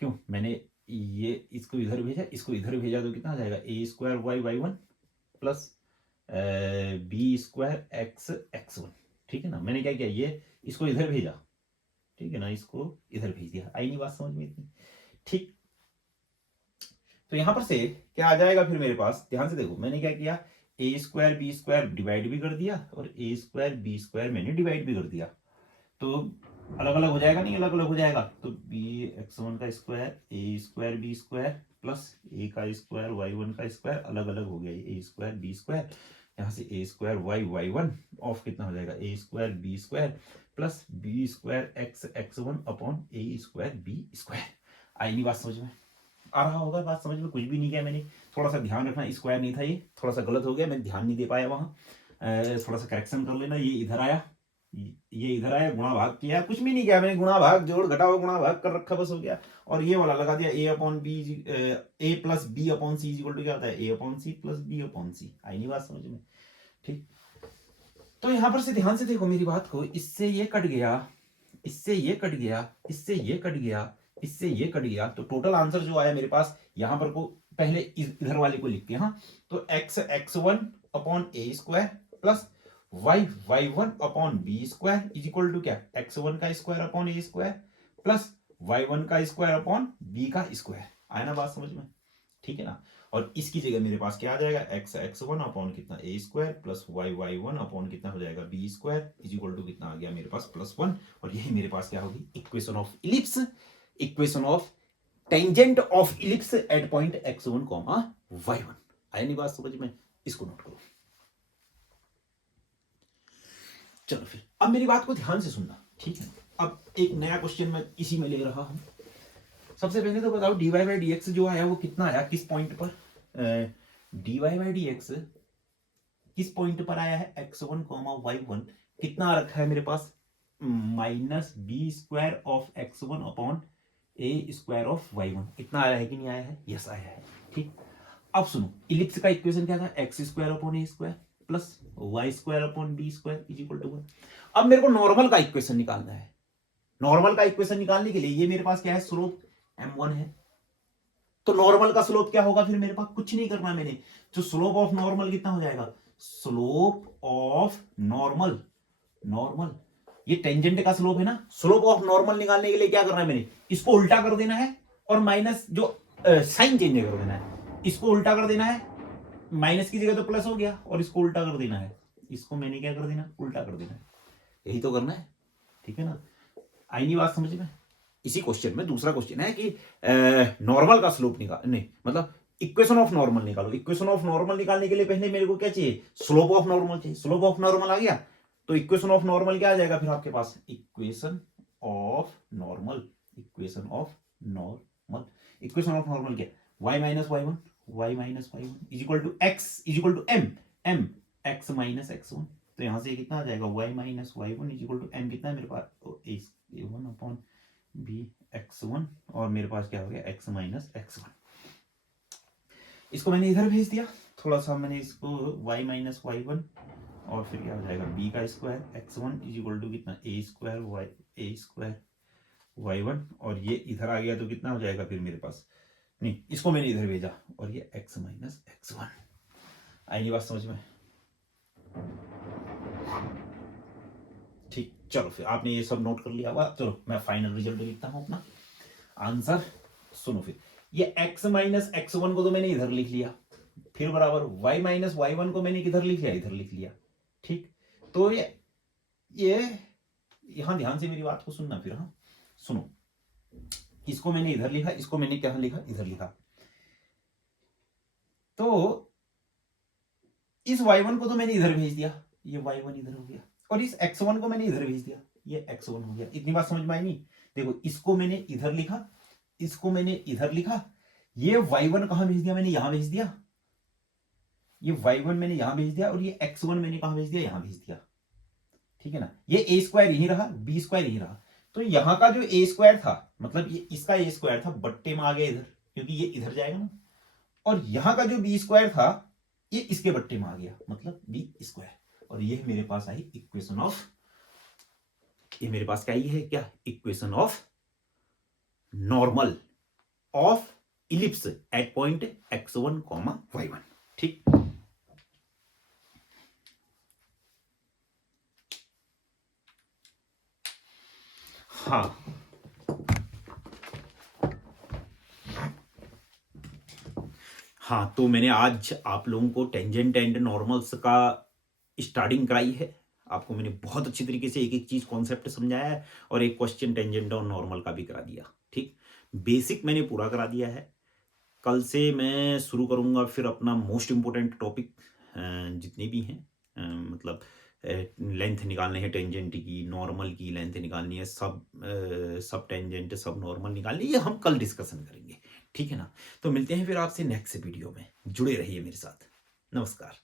क्यों मैंने ये इसको इधर भेजा, इसको इधर भेजा तो कितना आ जाएगा? A square y1 plus B square x1। ठीक है ना? मैंने क्या किया? ये इसको इधर भेजा, ठीक है ना, इसको इधर भेज दिया। आई नहीं बात समझ में इतनी? ठीक, तो यहां पर से क्या आ जाएगा फिर मेरे पास? ध्यान से देखो, मैंने क्या किया? ए स्क्वायर बी स्क्वायर डिवाइड भी कर दिया, और ए स्क्वायर बी स्क्वायर मैंने डिवाइड भी कर दिया, तो अलग अलग हो जाएगा? नहीं अलग अलग हो जाएगा। तो बी x1 का स्क्वायर ए स्क्वायर बी स्क्वायर प्लस ए का स्क्वायर y1 का स्क्वायर अलग अलग हो गया, ए स्क्वायर बी स्क्वायर, यहाँ से ए स्क्वायर y1 ऑफ कितना हो जाएगा? A square b square plus B square x1 upon A square b square. आई नहीं बात समझ में? आ रहा होगा बात समझ में? कुछ भी नहीं किया मैंने, थोड़ा सा ध्यान रखना, स्क्वायर नहीं था, ये थोड़ा सा गलत हो गया, मैं ध्यान नहीं दे पाया वहां, थोड़ा सा करेक्शन कर लेना। ये इधर आया, ये इधर आया, गुणा भाग किया, कुछ भी नहीं किया मैंने, गुणा भाग जोड़ घटाओ गुणा भाग कर रखा, बस हो गया। और ये वाला लगा दिया, a upon b, a plus b upon c equal to क्या होता है? A upon c plus b upon c. आई नहीं बात समझ में? ठीक, तो यहां पर से ध्यान से देखो मेरी बात को, इससे ये कट गया, इससे ये कट गया, इससे ये कट गया, इससे ये कट गया, तो टोटल आंसर जो आया मेरे पास यहां पर को, पहले इधर वाले को लिखते हैं। हाँ, तो x x1 upon A square plus y1 upon B square is equal to क्या, x1 का स्क्वायर अपॉन ए स्क्वायर प्लस y1 का स्क्वायर अपॉन बी का स्क्वायर। आया ना बात समझ में, ठीक है ना। और इसकी जगह मेरे पास क्या आ जाएगा, x1 अपॉन कितना ए स्क्वायर प्लस y1 अपॉन कितना हो जाएगा B square is equal to कितना आ गया मेरे पास +1। और यही मेरे पास क्या होगी, equation of ellipse, equation of tangent of ellipse at point x1 y1। आया नहीं बात समझ में, इसको नोट करो। चलो फिर अब मेरी बात को ध्यान से सुनना, ठीक है। अब एक नया क्वेश्चन मैं इसी में ले रहा हूं। सबसे पहले तो बताओ dy बाई डी एक्स जो आया वो कितना आया, किस पॉइंट पर, dy बाई डी एक्स किस पॉइंट पर आया है, x1 y1 कितना रखा है मेरे पास, minus B square of x1 upon A square of y1। इतना आया है कि नहीं आया है, यस आया है, ठीक। अब सुनो, इलिप्स का इक्वेशन क्या था, X square upon A square plus Y square upon B square is equal to 1। अब मेरे को नॉर्मल का इक्वेशन निकालना है। नॉर्मल का इक्वेशन निकालने के लिए ये मेरे पास क्या है, स्लोप m1 है। तो नॉर्मल का स्लोप क्या होगा, फिर मेरे पास कुछ नहीं करना मैंने, जो स्लोप ऑफ नॉर्मल कितना हो जाएगा, स्लोप ऑफ नॉर्मल, नॉर्मल ये टेंजेंट का स्लोप है ना, स्लोप ऑफ नॉर्मल निकालने के लिए क्या करना है मैंने, इसको उल्टा कर देना है और माइनस जो साइन चेंज कर देना है, इसको उल्टा कर देना है, माइनस की जगह तो प्लस हो गया, और इसको उल्टा कर देना है, इसको मैंने क्या कर देना, उल्टा कर देना है। यही तो करना है, ठीक है ना। आई नहीं बात समझ में। इसी क्वेश्चन में दूसरा क्वेश्चन है कि नॉर्मल का स्लोप निकाल, नहीं मतलब इक्वेशन ऑफ नॉर्मल निकालो। इक्वेशन ऑफ नॉर्मल निकालने के लिए पहले मेरे को क्या चाहिए, स्लोप ऑफ नॉर्मल चाहिए। स्लोप ऑफ नॉर्मल आ गया तो इक्वेशन ऑफ नॉर्मल क्या आ जाएगा फिर आपके पास, equation of normal, equation of normal, equation of normal क्या, y minus y1 is equal to x is equal to m x minus x1। तो यहां से कितना आ जाएगा, y minus y1 is equal to m कितना है मेरे पास, a1 अपॉन b x1, और मेरे पास क्या हो गया x माइनस x1। इसको मैंने इधर भेज दिया, थोड़ा सा मैंने इसको y माइनस y1 और फिर क्या हो जाएगा b का square x1 is equal to कितना, a स्क्वायर y1, और ये इधर आ गया तो कितना हो जाएगा फिर मेरे पास, नहीं इसको मैंने इधर भेजा और ये x माइनस x1। आई नहीं बात समझ में, ठीक। चलो फिर आपने ये सब नोट कर लिया होगा। चलो मैं फाइनल रिजल्ट लिखता हूं अपना आंसर। सुनो फिर, ये x माइनस x1 को तो मैंने इधर लिख लिया, फिर बराबर y माइनस y1 को मैंने किधर लिख लिया, इधर लिख लिया, ठीक। तो ये यहां ध्यान से मेरी बात को सुनना फिर, हाँ सुनो, इसको मैंने इधर लिखा, इसको मैंने क्या लिखा, इधर लिखा। तो इस y1 को तो मैंने इधर भेज दिया, ये y1 इधर हो गया, और इस x1 को मैंने इधर भेज दिया, ये x1 हो गया। इतनी बात समझ में आई नहीं, देखो इसको मैंने इधर लिखा, इसको मैंने इधर लिखा, ये y1 कहां भेज दिया मैंने, यहां भेज दिया, ये y1 मैंने यहां भेज दिया, और ये x1 मैंने कहां भेज दिया, यहां भेज दिया, ठीक है ना। ये a स्क्वायर यही रहा, b स्क्वायर यही रहा। तो यहां का जो a स्क्वायर था, मतलब ये इसका a स्क्वायर था, बट्टे में आ गया इधर, क्योंकि ये इधर जाएगा ना, और यहां का जो b स्क्वायर था ये इसके बट्टे में आ गया, मतलब b स्क्वायर। और ये मेरे पास आई इक्वेशन ऑफ, ये मेरे पास क्या है, क्या equation of normal of ellipse at point x1, y1, ठीक। हाँ हाँ, तो मैंने आज आप लोगों को टेंजेंट एंड नॉर्मल्स का स्टार्टिंग कराई है। आपको मैंने बहुत अच्छी तरीके से एक एक चीज कॉन्सेप्ट समझाया है, और एक क्वेश्चन टेंजेंट और नॉर्मल का भी करा दिया, ठीक। बेसिक मैंने पूरा करा दिया है। कल से मैं शुरू करूंगा फिर अपना मोस्ट इंपोर्टेंट टॉपिक, जितने भी हैं, मतलब लेंथ निकालने हैं टेंजेंट की, नॉर्मल की लेंथ निकालनी है, सब टेंजेंट सब नॉर्मल निकालनी है, ये हम कल डिस्कशन करेंगे, ठीक है ना। तो मिलते हैं फिर आपसे नेक्स्ट वीडियो में, जुड़े रहिए मेरे साथ। नमस्कार।